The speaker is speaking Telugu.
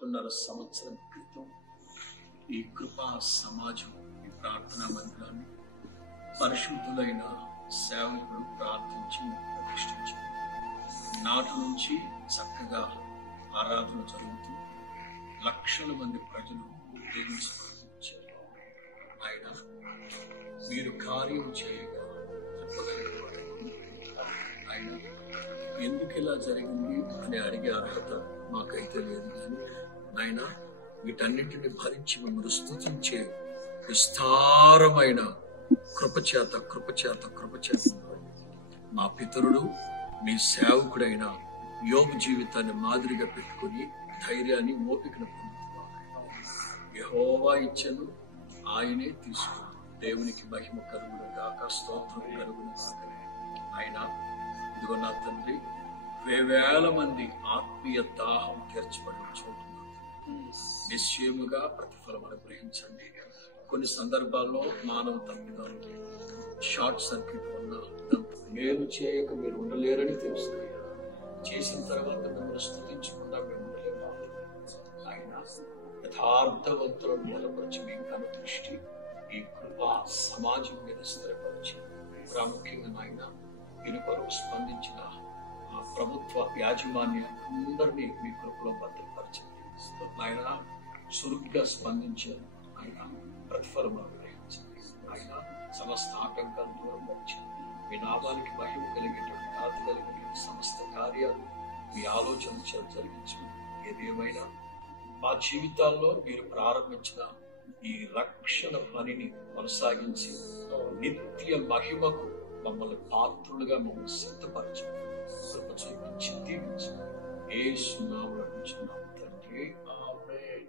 1.5 సంవత్సరం క్రితం ఈ కృపా సమాజం, ఈ ప్రార్థనా మందిరాన్ని పరిశుద్ధులైన సేవకులు ప్రార్థించి ప్రతిష్ఠించారు. నాటి నుంచి చక్కగా ఆరాధన జరుగుతూ లక్షల మంది ప్రజలు దేవుని సమర్పించారు. ఆయన మీరు కార్యం చేయగా చెప్పగలిగిన ఆయన ఎందుకు ఇలా జరిగింది అని అడిగే అర్హత మాకైతే లేదు. కానీ ఆయన వీటన్నింటిని భరించి మిమ్మల్ని స్తుతించే విస్తారమైన కృపచేత మా పితరుడు మీ సేవకుడైన యోబు జీవితాన్ని మాదిరిగా పెట్టుకుని ధైర్యాన్ని ఓపికను పొందుతున్నారు. యెహోవా ఇచ్చెను, ఆయనే తీసుకున్నాడు. దేవునికి మహిమ కలుగును గాక, స్తోత్రం కలుగును గాక. ఆయన ఇదిగో నా తండ్రి, వేవేల మంది ఆత్మీయ దాహం తీర్చబడిన చోటు నిశ్చయముగా ప్రతిఫలం అనుగ్రహించండి. కొన్ని సందర్భాల్లో మానవ తప్పిదాలు, షార్ట్ సర్క్యూట్ వల్ల మేలు చేయక మీరు ఉండలేరని తెలుసు. చేసిన తర్వాత మిమ్మల్ని స్తుతించకుండా మేము ఉండలేము. ఆయన యథార్థవంతులను బలపరిచి మీ ఘన దృష్టి ఈ కృపా సమాజం మీద స్థిరపరిచి, ప్రాముఖ్యంగా ఆయన దీని కొరకు స్పందించిన ఆ ప్రభుత్వ యాజమాన్యాలందరినీ మీ కృపలో భద్రపరిచింది. ఆయన చురుగ్గా స్పందించారు. ఆయన ప్రతిఫలం అనుగ్రహించింది. ఆయన సమస్త ఆటంకాలు దూరం వచ్చింది. మీ నామానికి మహిమ కలిగేటువంటి ఘనత కలిగినటువంటి సమస్త కార్యాలు మీ ఆలోచన జరిగించండి. ఏదేమైనా మా జీవితాల్లో మీరు ప్రారంభించిన ఈ రక్షణ పనిని కొనసాగించి నిత్య మహిమకు మమ్మల్ని పాత్రులుగా మమ్మల్ని సిద్ధపరచండి. కృప చూపించి దీవించండి. యేసు నామములో తండ్రి, ఆమేన్.